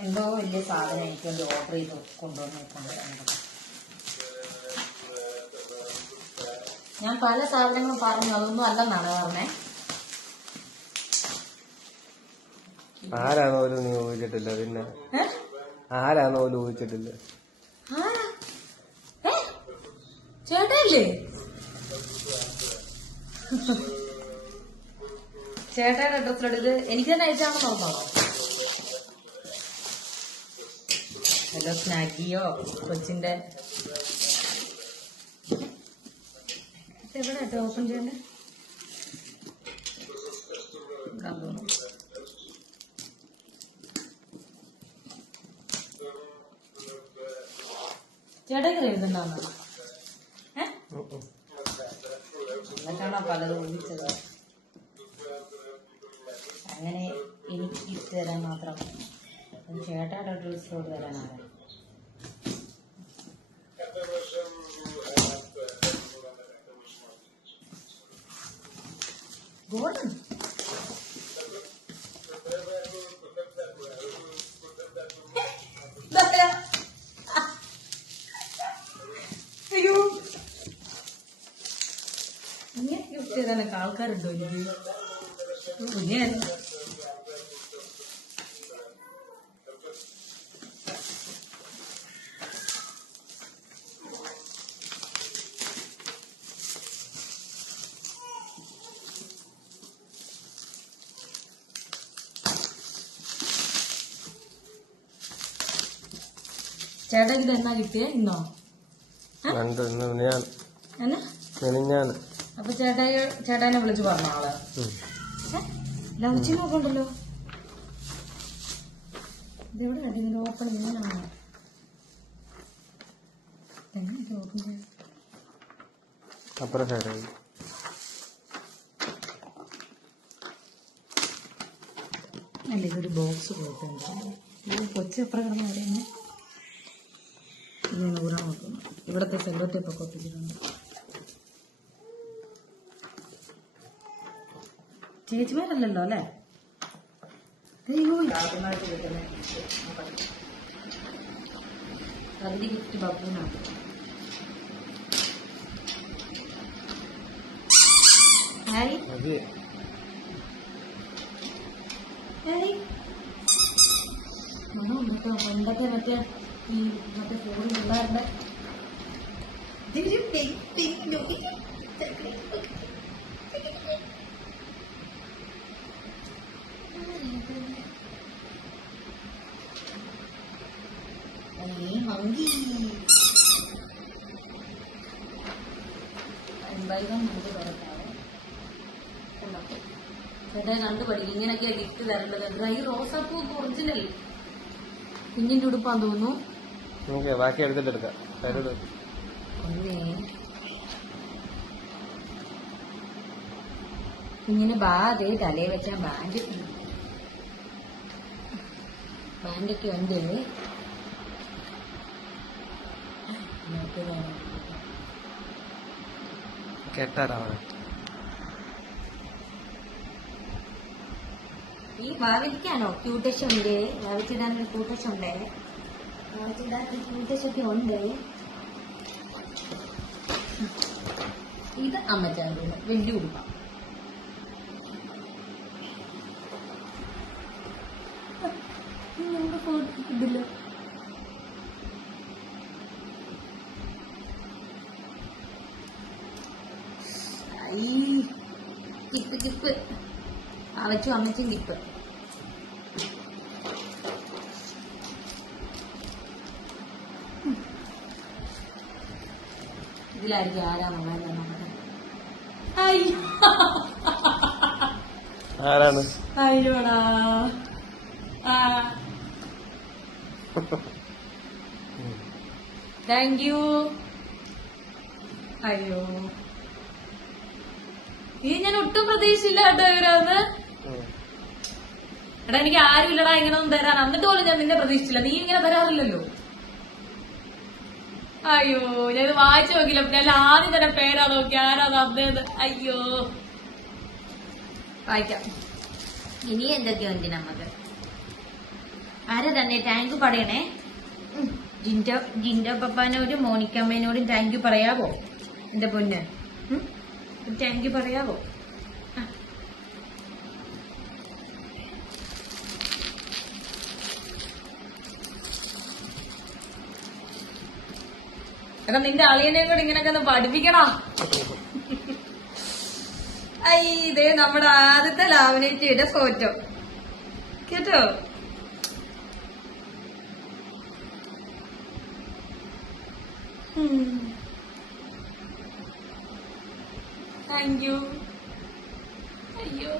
എന്തോ വലിയ സാധനം എനിക്ക് വേണ്ടി ഓർഡർ ചെയ്ത് കൊണ്ടുവന്നിട്ടുണ്ട്. ഞാൻ പല സാധനങ്ങളും പറഞ്ഞു, അതൊന്നും അല്ലെന്നാണ് പറഞ്ഞേ. ആരാന്ന് പോലും നീ ഊഹിച്ചിട്ടില്ല. പിന്നെ ആരാന്ന് പോലും ഊഹിച്ചിട്ടില്ല. ചേട്ടല്ലേ? ചേട്ടയുടെ ഡ്രസ്സിലെടുത്ത് എനിക്ക് തന്നെ അയച്ചാണോ നോക്കാമോ? വല്ല സ്നാക്കിയോ കൊച്ചിന്റെ എവിടെ ഓപ്പൺ ചെയ്യണ്ടേ? ചേട്ടൻ എഴുതുണ്ടാവുന്ന എന്നിട്ടാണോ പലതും ഊഹിച്ചത്? അങ്ങനെ എനിക്ക് ഗിഫ്റ്റ് തരാൻ മാത്രം ചേട്ടയുടെ ഡ്രസ്സിലോട്ട് തരാനാണ്. ഗോൾഡൻ അയ്യോ, ഇങ്ങനെ ഗിഫ്റ്റ് തരാനൊക്കെ ആൾക്കാരുണ്ടോ? എനിക്ക് ചേട്ടാ ഇത് എന്നാ കിട്ടിയ? ഇന്നോ? അപ്പൊ ചേട്ടാനെ വിളിച്ചു പറഞ്ഞ ആള് ലവച്ചി നോക്കണ്ടല്ലോ. ഇതെവിടെ ഇതിന്റെ ഓപ്പൺ ഇങ്ങനെയാണോ? എങ്ങനെയൊക്കെ ഓപ്പൺ ചെയ്യാം? അല്ല, ഇതൊരു ബോക്സ് കൊടുത്തിട്ടുണ്ട്. കൊച്ചപ്പുറം കിടന്ന് പറയുന്നത് ഇങ്ങനെ ഊരാൻ നോക്കുന്നു. ഇവിടത്തെ സെല്ലോ ടേപ്പൊക്കെ ഒട്ടിച്ചിട്ടുണ്ട്. ചേച്ചിമാരല്ലല്ലോ അല്ലേ? അയ്യോ, ആദ്യമായിട്ട് കിട്ടുന്നത് അതിന്റെ ഗിഫ്റ്റ് ബബൂനാണ്. ഹായ് ഹായ് മണമുണ്ട് കേട്ടോ. പണ്ടൊക്കെ മറ്റേ ഫോണിൽ പിള്ളേരുടെ മങ്കി ചേട്ടാ കണ്ടുപഠിക്കും. ഇങ്ങനെയൊക്കെയാ ഗിഫ്റ്റ് തരേണ്ടത്. ഡ്രൈ റോസാപ്പൂ ഒറിജിനൽ കുഞ്ഞിന്റെ ഉടുപ്പാന്ന് തോന്നുന്നു. ബാക്കി എടുത്തിട്ടെടുക്കാം. കുഞ്ഞിന് ബാധ തലേ വെച്ചാൽ ബാൻഡൊക്കെ ഉണ്ട്. ഈ ഭാവിക്കാണോ ക്യൂട്ടശ് ഉണ്ട്? ഭാവിച്ചിടാനൊരു ക്യൂട്ടശ് ഉണ്ട്. ഭാവിച്ചിടാൻ ക്യൂട്ടശൊക്കെ ഉണ്ട്. ഇത് അമ്മച്ചാൻ്റെ വലിയ ഉടുപ്പ. നമ്മുടെ ഫോട്ടോ ഇതില്ല. Keep അവച്ചും അമ്മച്ചും keep. ഇതിലായിരിക്കും ആരാണ് അയ്യോടാ. Thank you. അയ്യോ, ഇത് ഞാൻ ഒട്ടും പ്രതീക്ഷയില്ല കേട്ടോ ഇവരന്ന്. എടാ എനിക്ക് ആരും ഇല്ലടാ ഇങ്ങനെ ഒന്നും തരാൻ. എന്നിട്ട് പോലും ഞാൻ നിന്നെ പ്രതീക്ഷിച്ചില്ല. നീ ഇങ്ങനെ തരാറില്ലല്ലോ. അയ്യോ, ഞാനിത് വായിച്ചു നോക്കില്ല. ഞാൻ ആദ്യം തന്നെ പേരാ നോക്കി ആരാ തന്നേന്ന്. അയ്യോ, വായിക്കാം. ഇനി എന്തൊക്കെയുണ്ട് നമുക്ക്? ആരാ തന്നെ താങ്ക് യു പറയണേ? ജിൻഡോ പപ്പാനോടും മോണിക്കമ്മേനോടും താങ്ക് യു പറയാവോ എന്റെ പൊന്ന്? താങ്ക് യു പറയാവോ? എടാ നിന്റെ അളിയനെയും കൂടെ ഇങ്ങനൊക്കെ ഒന്ന് പഠിപ്പിക്കണോ? ഇതേ നമ്മുടെ ആദ്യത്തെ ലാമിനേറ്റിയുടെ ഫോട്ടോ കേട്ടോ. Thank you. അയ്യോ.